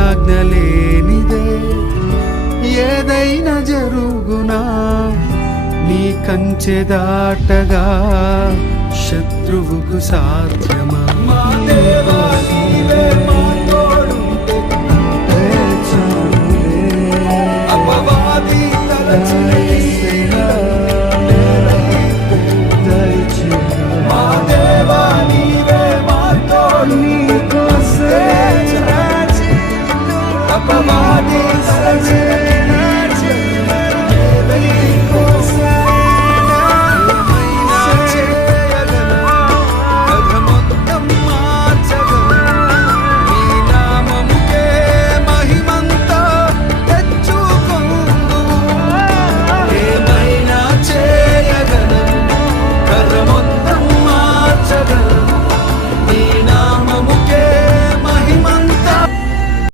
ఆజ్ఞ లేనిదే ఏదైనా జరుగునా, నీ కంచె దాటగా శత్రువుకు సాధ్యమా? మా దేవా నీవే